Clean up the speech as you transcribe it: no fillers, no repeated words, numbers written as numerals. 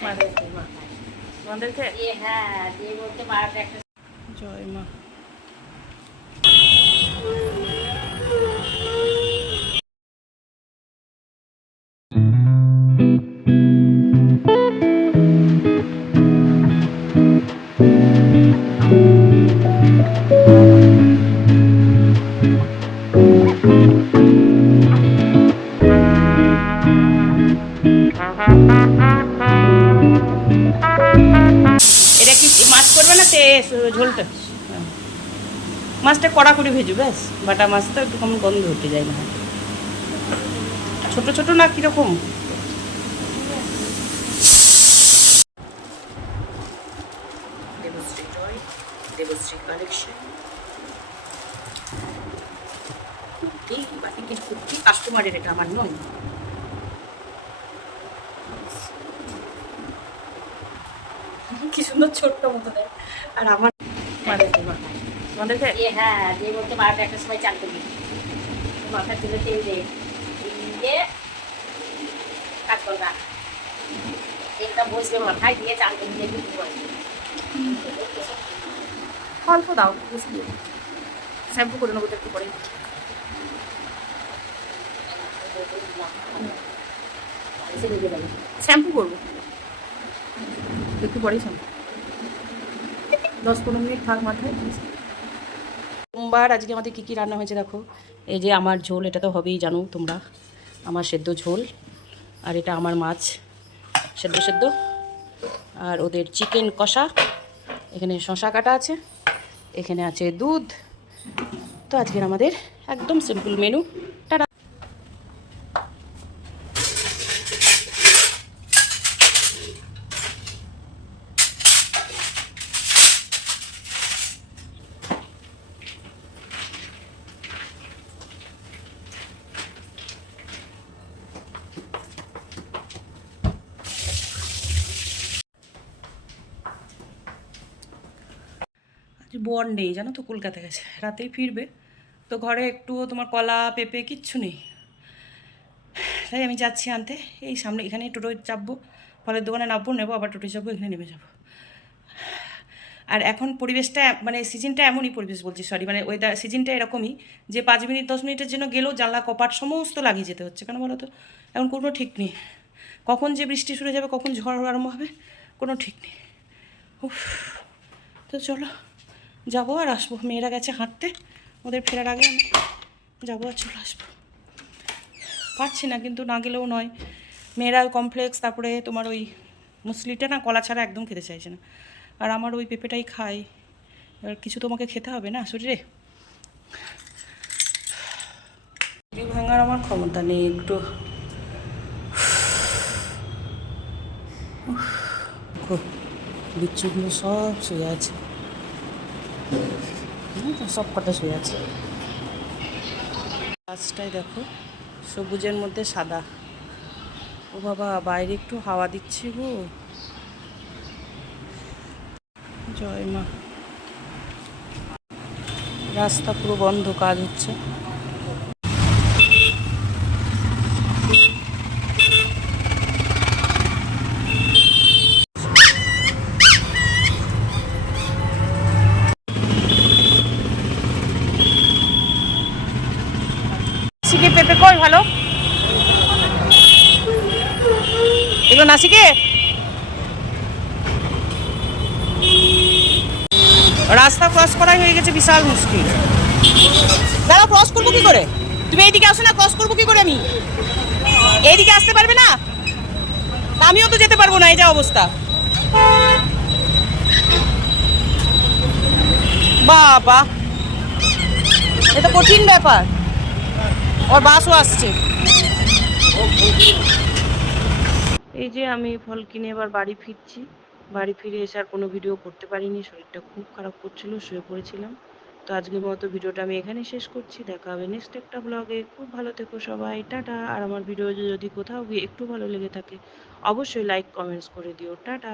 তোমাদেরকে জয় মা। এটা কি মাছ করবে না ঝোলটা? মাছটা কড়া করে ভেজু ব্যাস। বাটা মাছ তো একটু কম গন্ধ উঠে যায় না। ছোট ছোট না কিরকম? দেবশ্রী জয়, দেবশ্রী কালেকশন। কুর্তি বাটিকের কুর্তি কাস্টমারের, এটা আমার নয়। কি সুন্দর ছোট্ট মতো দেয়। আর আমার তোমাদেরকে হ্যাঁ দিয়ে বলতে 12টা একটা সময় চান করবি, মাথা তুলে তেল দিয়ে কাজ করবা, তেলটা বসবে মাথায় দিয়ে চান করবি, দিয়ে অল্প দাও, বেশি দিও। শ্যাম্পু করে নেবো একটু পরে। শ্যাম্পু করবো একটু পরেই, শ্যাম্পু 10-15 মিনিট থাক মাথায়। সোমবার আজকে আমাদের কী কী রান্না হয়েছে দেখো। এই যে আমার ঝোল, এটা তো হবেই জানো তোমরা, আমার সেদ্ধ ঝোল। আর এটা আমার মাছ সেদ্ধ সেদ্ধ। আর ওদের চিকেন কষা। এখানে শশা কাটা আছে, এখানে আছে দুধ। তো আজকের আমাদের একদম সিম্পল মেনু। টাটা। বর নেই জানো তো, কলকাতা গেছে, রাতেই ফিরবে। তো ঘরে একটুও তোমার কলা পেঁপে কিচ্ছু নেই, তাই আমি যাচ্ছি আনতে। এই সামনে এখানে টোটোয় চাপবো, ফলের দোকানে নামবো, নেবো, আবার টোটোয় চাপবো, এখানে নেমে যাবো। আর এখন পরিবেশটা মানে সিজনটা এমনই, পরিবেশ বলছি সরি, মানে ওয়েদার সিজনটা এরকমই যে 5 মিনিট 10 মিনিটের জন্য গেলেও জানলা কপাট সমস্ত লাগিয়ে যেতে হচ্ছে। কেন বলো তো? এখন কোনো ঠিক নেই, কখন যে বৃষ্টি শুরু যাবে, কখন ঝড় আরম্ভ হবে, কোনো ঠিক নেই। উফ। তো চলো যাবো আর আসবো, মেয়েরা গেছে হাঁটতে, ওদের ফেরার আগে আমি যাবো আর চলে আসবো। পারছি না কিন্তু, না গেলেও নয়। মেয়েরা কমপ্লেক্স, তারপরে তোমার ওই মুসলিটা না কলা ছাড়া একদম খেতে চাইছে না, আর আমার ওই পেঁপেটাই খাই। এবার কিছু তোমাকে খেতে হবে না শরীরে। ভাঙার আমার ক্ষমতা নেই একটু। বিচ্ছুগুলো সব শুয়ে আছে, সব কটা শুয়ে আছে। গাছটাই দেখো, সবুজের মধ্যে সাদা। ও বাবা, বাইরে একটু হাওয়া দিচ্ছে গো। জয় মা। রাস্তা পুরো বন্ধ, কাজ হচ্ছে। নাসিকে পেঁপে কই ভালো, এগুলো নাসিকে। রাস্তা ক্রস করাই হয়ে গেছে বিশাল মুশকিল। দাঁড়াও, ক্রস করবো কি করে? তুমি এইদিকে আসো না, ক্রস করবো কি করে আমি? এইদিকে আসতে পারবে না? আমিও তো যেতে পারবো না, এই যা অবস্থা। বাবা, এটা কঠিন ব্যাপার। ওর বাসও আসছে। এই যে আমি ফল কিনে এবার বাড়ি ফিরছি। বাড়ি ফিরে এসে আর কোনো ভিডিও করতে পারিনি, শরীরটা খুব খারাপ করছিল, শুয়ে পড়েছিলাম। তো আজকের মতো ভিডিওটা আমি এখানেই শেষ করছি। দেখা হবে নেক্সট একটা ব্লগে। খুব ভালো থেকো সবাই, টাটা। আর আমার ভিডিও যদি কোথাও গিয়ে একটু ভালো লেগে থাকে অবশ্যই লাইক কমেন্টস করে দিও। টাটা।